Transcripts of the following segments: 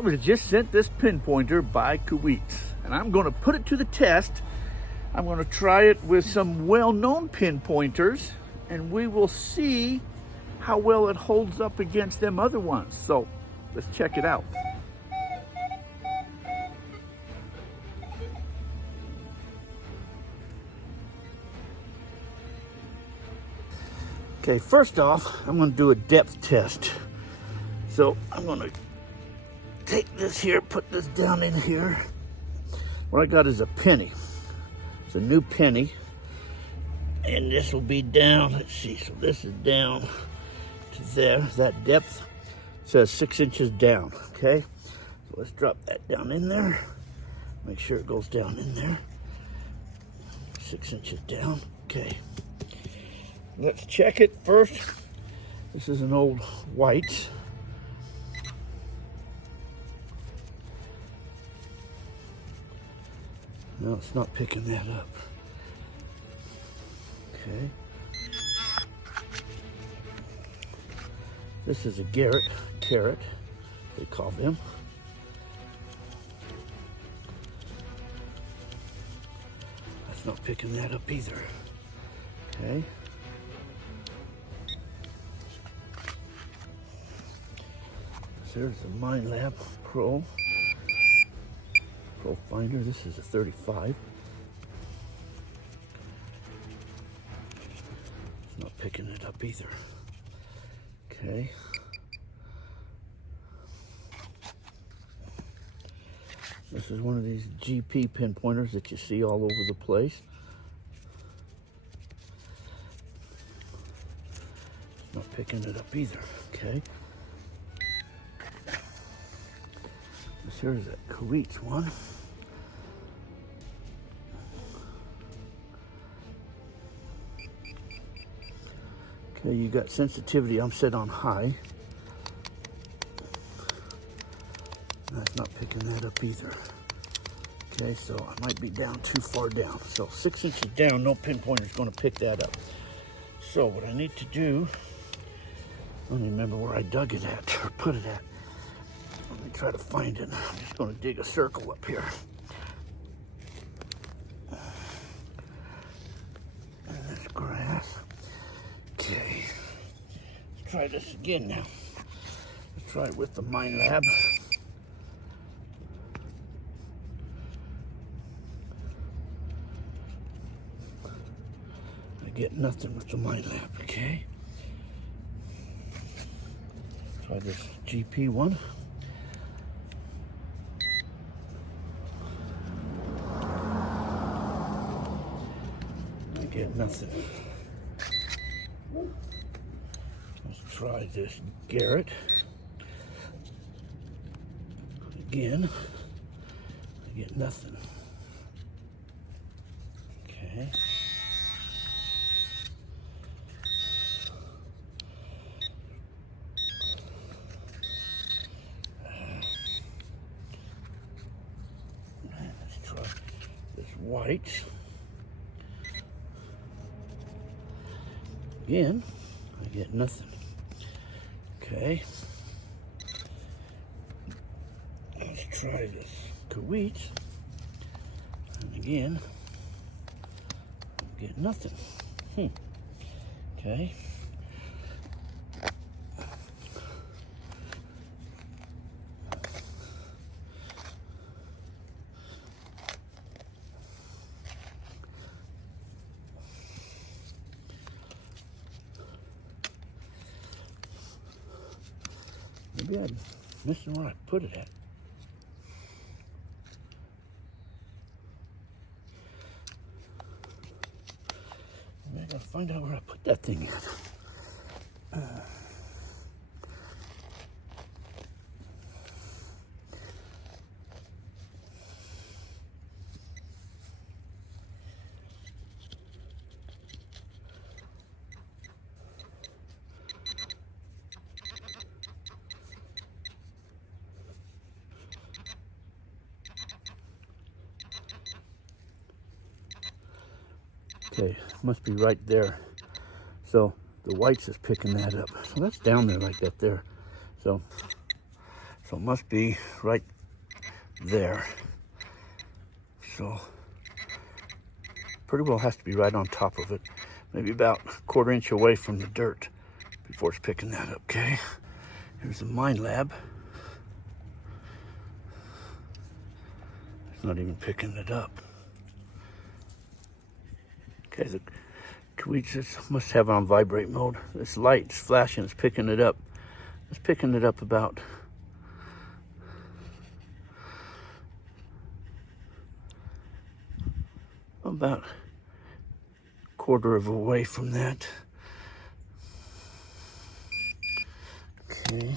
I was just sent this pinpointer by Kaiweets, and I'm going to put it to the test. I'm going to try it with some well-known pinpointers, and we will see how well it holds up against them other ones. So let's check it out. Okay, first off, I'm going to do a depth test. So I'm going to take this here, put this down in here. What I got is a penny. It's a new penny. And this will be down, let's see, so this is down to there. That depth says 6 inches down, okay? So let's drop that down in there. Make sure it goes down in there. 6 inches down, okay. Let's check it first. This is an old white. No, it's not picking that up. Okay. This is a carrot, they call them. That's not picking that up either. Okay. There's the Mind Lab Pro Finder. This is a 35. It's not picking it up either. Okay. This is one of these GP pinpointers that you see all over the place. It's not picking it up either. Okay. This here is that Kaiweets one. Okay, you got sensitivity. I'm set on high. That's not picking that up either. Okay, so I might be down too far down. So 6 inches down, no pinpointer is going to pick that up. So what I need to do, let me remember where I dug it at or put it at. Let me try to find it. I'm just going to dig a circle up here. And this grass. Okay. Let's try this again now. Let's try it with the Mind Lab. I get nothing with the Mind Lab, okay? Try this GP1. Get nothing. Let's try this Garrett. Again, I get nothing. Okay. Let's try this white. Again, I get nothing. Okay. Let's try this Kaiweets. And again, I get nothing. Okay. Maybe I'm missing where I put it at. Maybe I gotta find out where I put that thing at. Okay, must be right there. So the whites is picking that up. So that's down there like that there. So So it must be right there. So pretty well has to be right on top of it. Maybe about a quarter inch away from the dirt before it's picking that up, okay? Here's the mine lab. It's not even picking it up. Okay, the Kaiweets must have it on vibrate mode. This light's flashing, it's picking it up. It's picking it up about quarter of a way from that. Okay,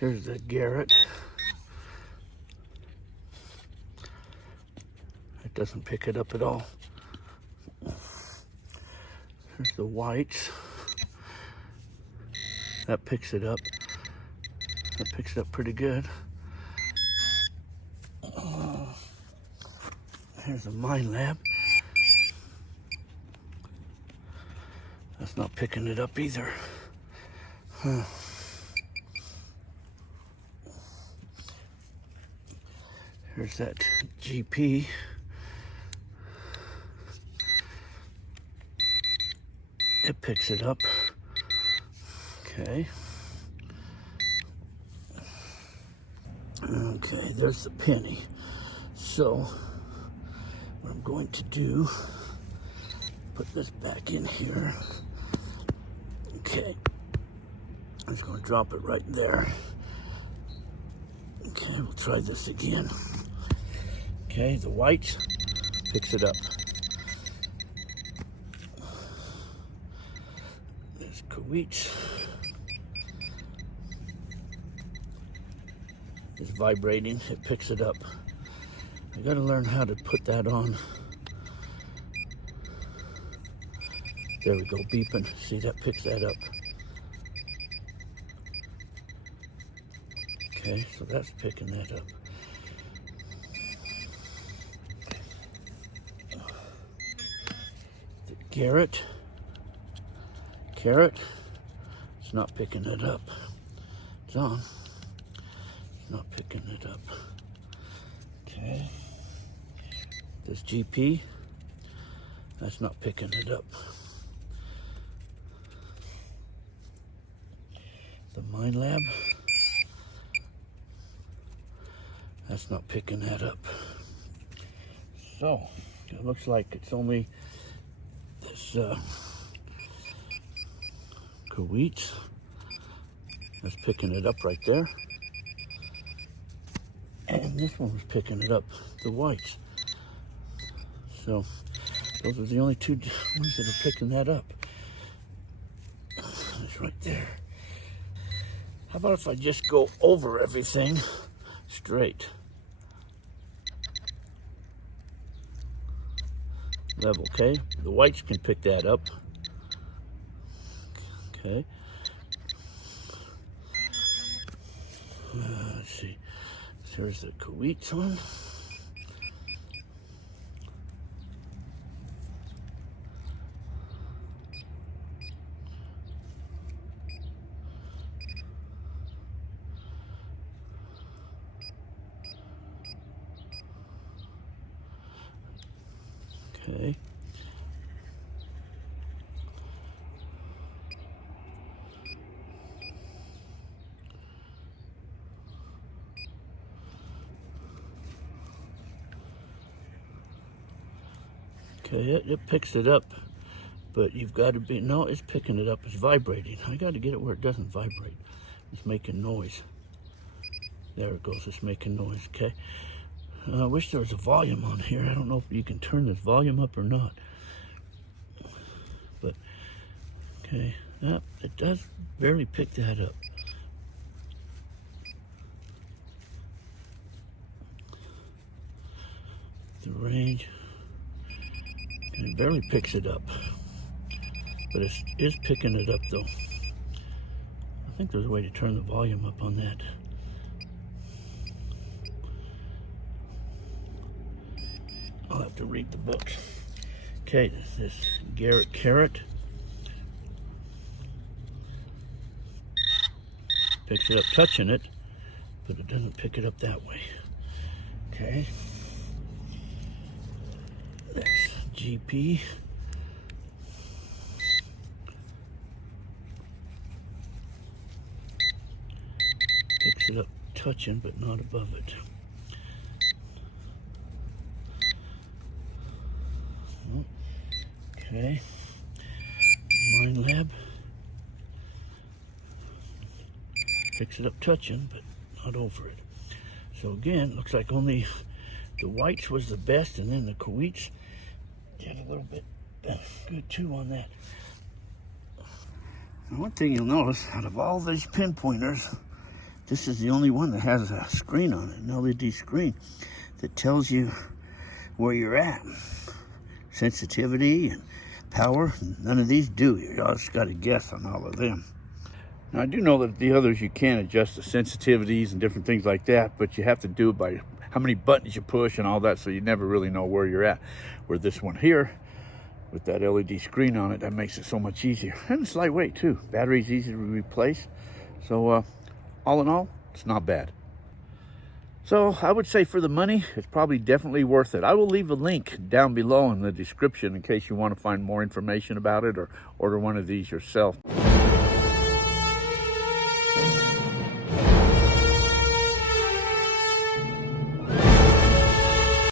here's the Garrett. It doesn't pick it up at all. Here's the whites. That picks it up. That picks it up pretty good. Here's the mine lab. That's not picking it up either. Huh. Here's that GP. It picks it up. Okay. Okay, there's the penny. So, what I'm going to do, put this back in here. Okay. I'm just going to drop it right there. Okay, we'll try this again. Okay, the white picks it up. There's Kaiweets. It's vibrating, it picks it up. I gotta learn how to put that on. There we go, beeping. See, that picks that up. Okay, so that's picking that up. The Garrett. Carrot. It's not picking it up. It's on. It's not picking it up. Okay. This GP. That's not picking it up. The mine lab. That's not picking that up. So, it looks like it's only this Kaiweets. That's picking it up right there. And this one was picking it up, the whites. So, those are the only two ones that are picking that up. It's right there. How about if I just go over everything straight? Level, okay? The whites can pick that up. Okay. Let's see. So here's the Kaiweets one. Okay. Okay, it picks it up, but you've got to be, no, it's picking it up, it's vibrating. I got to get it where it doesn't vibrate. It's making noise. There it goes, it's making noise, okay? I wish there was a volume on here. I don't know if you can turn this volume up or not. But, okay, yeah, it does barely pick that up. The range, it barely picks it up. But it is picking it up though. I think there's a way to turn the volume up on that. I'll have to read the books. Okay, this Garrett carrot. Picks it up touching it, but it doesn't pick it up that way. Okay. There's GP. Picks it up touching, but not above it. Okay. Mine Lab. Picks it up touching, but not over it. So again, looks like only the whites was the best, and then the Kaiweets did a little bit good too on that. Now, one thing you'll notice, out of all these pinpointers, this is the only one that has a screen on it, an LED screen that tells you where you're at. Sensitivity and power, none of these do. You just got to guess on all of them. Now, I do know that the others you can adjust the sensitivities and different things like that, but you have to do it by how many buttons you push and all that, so you never really know where you're at. Where this one here, with that LED screen on it, that makes it so much easier. And it's lightweight too. Battery's easy to replace. So all in all, it's not bad. So I would say for the money, it's probably definitely worth it. I will leave a link down below in the description in case you want to find more information about it or order one of these yourself.